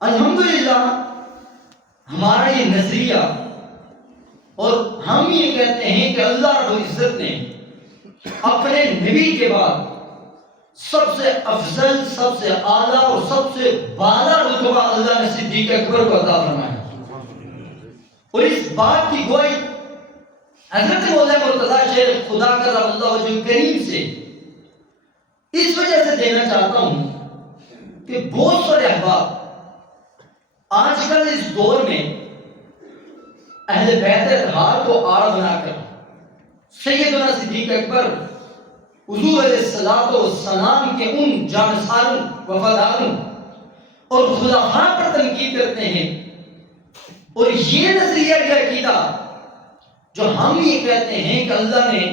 الحمدللہ ہمارا یہ نظریہ، اور ہم یہ کہتے ہیں کہ اللہ رب العزت نے اپنے نبی کے بعد سب سے افضل، سب سے اعلیٰ اور سب سے بالا رتبہ اللہ نے صدیق اکبر کو عطا فرمایا، اور اس بات کی گواہی حضرت مولانا مرتضیٰ شیخ خدا کرم اللہ وجہ کریم سے اس وجہ سے دینا چاہتا ہوں کہ بہت سارے احباب آج کل اس دور میں اہل بیت اطہار کو آڑ بنا کر سیدنا صدیق اکبر حضور علیہ الصلوۃ والسلام کے ان جانثاروں، وفاداروں اور خلفاء پر تنقید کرتے ہیں، اور یہ نظریہ، یہ عقیدہ جو ہم یہ کہتے ہیں کہ اللہ نے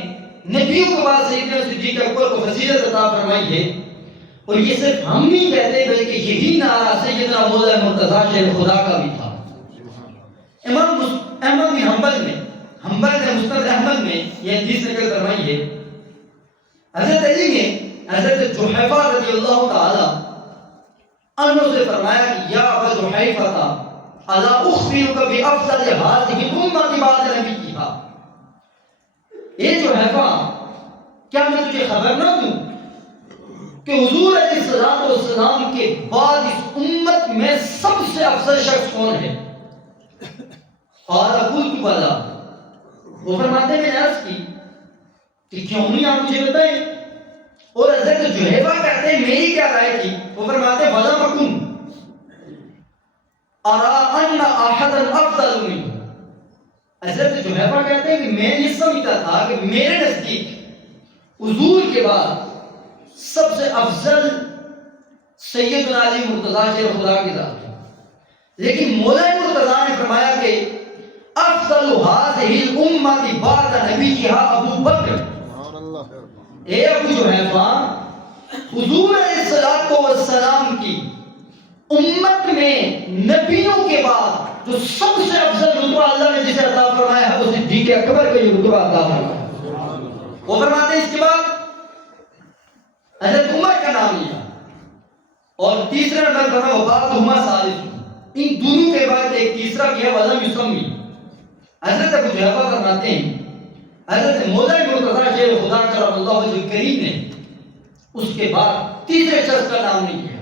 نبیوں کے بعد سیدنا صدیق اکبر کو فضیلت عطا فرمائی ہے، اور یہ صرف ہم نہیں کہتے بلکہ یہی نعرہ سیدنا مولانا مرتضیٰ شیخ خدا کا بھی تھا۔ امام احمد بن حنبل نے مسند احمد میں یہ حدیث نقل فرمائی ہے، حضرت علی نے حضرت جحیفہ رضی اللہ تعالی عنہ سے فرمایا کہ یا ابا جحیفہ الا اخبرک بافضل هذه الامه بعد نبیها، اے جحیفہ کیا میں تجھے خبر نہ دوں کہ حضور علیہ الصلوۃ والسلام کے بعد اس امت میں سب سے افضل شخص کون ہے؟ قال قلت بلا، وہ فرماتے ہیں میں نے عرض کی کہ کیوں نہیں آپ مجھے بتائیں، اور حضرت جحیفہ کہتے ہیں میری کیا رائے تھی؟ وہ فرماتے ہیں ولا مکن ارا ان احد افضل منه، حضرت جحیفہ کہتے ہیں کہ میں یہ سمجھتا تھا کہ میرے نزدیک حضور کے بعد سب سے افضل سیدنا علی مرتضیٰ شیخ خدا کی ذات ہے، لیکن مولانا مرتضیٰ نے فرمایا کہ افضل هذه الامه بعد نبیها ابو بکر، اے ابو جحیفہ حضور علیہ الصلوۃ والسلام کی امت میں نبیوں کے بعد جو سب سے افضل رتبہ اللہ نے جسے عطا فرمایا ہے وہ صدیق اکبر کو یہ رتبہ عطا فرمایا۔ وہ فرماتے ہیں اس کے بعد حضرت عمر کا نام لیا، اور تیسرے نمبر پر وبعدہما ثالث، ان دونوں کے بعد ایک تیسرا کیا ولم یسمی، حضرت ابو جحیفہ فرماتے ہیں حضرت مولانا مرتضیٰ شیخ خدا کرم اللہ وجہ کریم نے اس کے بعد تیسرے شخص کا نام نہیں کیا،